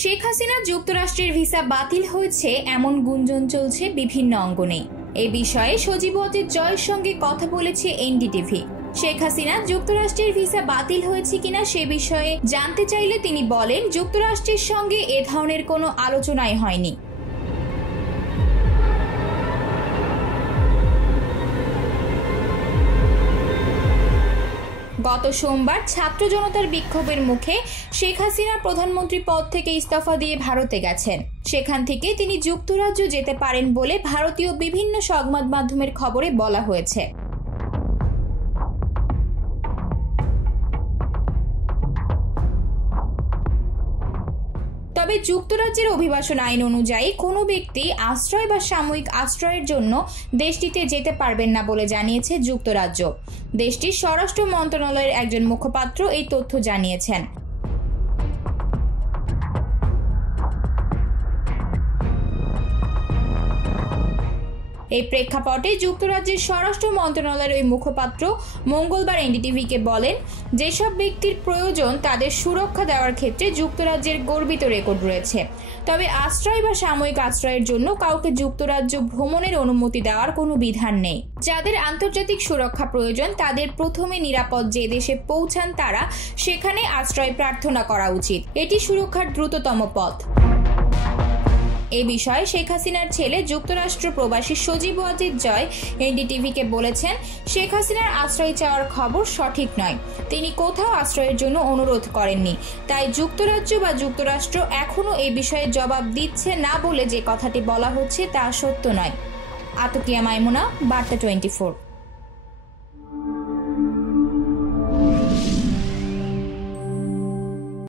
শেখ হাসিনা যুক্তরাষ্ট্রের ভিসা বাতিল হয়েছে এমন গুঞ্জন চলছে বিভিন্ন অঙ্গনে। এ বিষয়ে সজীব ওয়াজেদ জয়ের সঙ্গে কথা বলেছে এনডিটিভি। শেখ হাসিনা যুক্তরাষ্ট্রের ভিসা বাতিল হয়েছে কিনা সে বিষয়ে জানতে চাইলে তিনি বলেন, যুক্তরাষ্ট্রের সঙ্গে এ ধরনের কোনো আলোচনাই হয়নি। গত সোমবার ছাত্র জনতার বিক্ষোভের মুখে শেখ হাসিনা প্রধানমন্ত্রী পদ থেকে ইস্তফা দিয়ে ভারতে গেছেন। সেখান থেকে তিনি যুক্তরাজ্য যেতে পারেন বলে ভারতীয় বিভিন্ন সংবাদ মাধ্যমের খবরে বলা হয়েছে। তবে যুক্তরাজ্যের অভিবাসন আইন অনুযায়ী কোনো ব্যক্তি আশ্রয় বা সাময়িক আশ্রয়ের জন্য দেশটিতে যেতে পারবেন না বলে জানিয়েছে যুক্তরাজ্য। দেশটির স্বরাষ্ট্র মন্ত্রণালয়ের একজন মুখপাত্র এই তথ্য জানিয়েছেন। এই প্রেক্ষাপটে যুক্তরাজ্যের স্বরাষ্ট্র মন্ত্রণালয়ের ওই মুখপাত্র মঙ্গলবার এনডিটিভিকে বলেন, যেসব ব্যক্তির প্রয়োজন তাদের সুরক্ষা দেওয়ার ক্ষেত্রে যুক্তরাজ্যের গর্বিত রেকর্ড রয়েছে। তবে আশ্রয় বা সাময়িক আশ্রয়ের জন্য কাউকে যুক্তরাজ্য ভ্রমণের অনুমতি দেওয়ার কোনো বিধান নেই। যাদের আন্তর্জাতিক সুরক্ষা প্রয়োজন তাদের প্রথমে নিরাপদ যে দেশে পৌঁছান তারা সেখানে আশ্রয় প্রার্থনা করা উচিত। এটি সুরক্ষার দ্রুততম পথ। এ বিষয়ে শেখ হাসিনার ছেলে যুক্তরাষ্ট্র প্রবাসী সজীব ওয়াজেদ জয় এনডিটিভিকে বলেছেন, শেখ হাসিনার আশ্রয় চাওয়ার খবর সঠিক নয়। তিনি কোথাও আশ্রয়ের জন্য অনুরোধ করেননি। তাই যুক্তরাজ্য বা যুক্তরাষ্ট্র এখনো এ বিষয়ে জবাব দিচ্ছে না বলে যে কথাটি বলা হচ্ছে তা সত্য নয়। আতকিয়া মাইমুনা, বার্তা 24।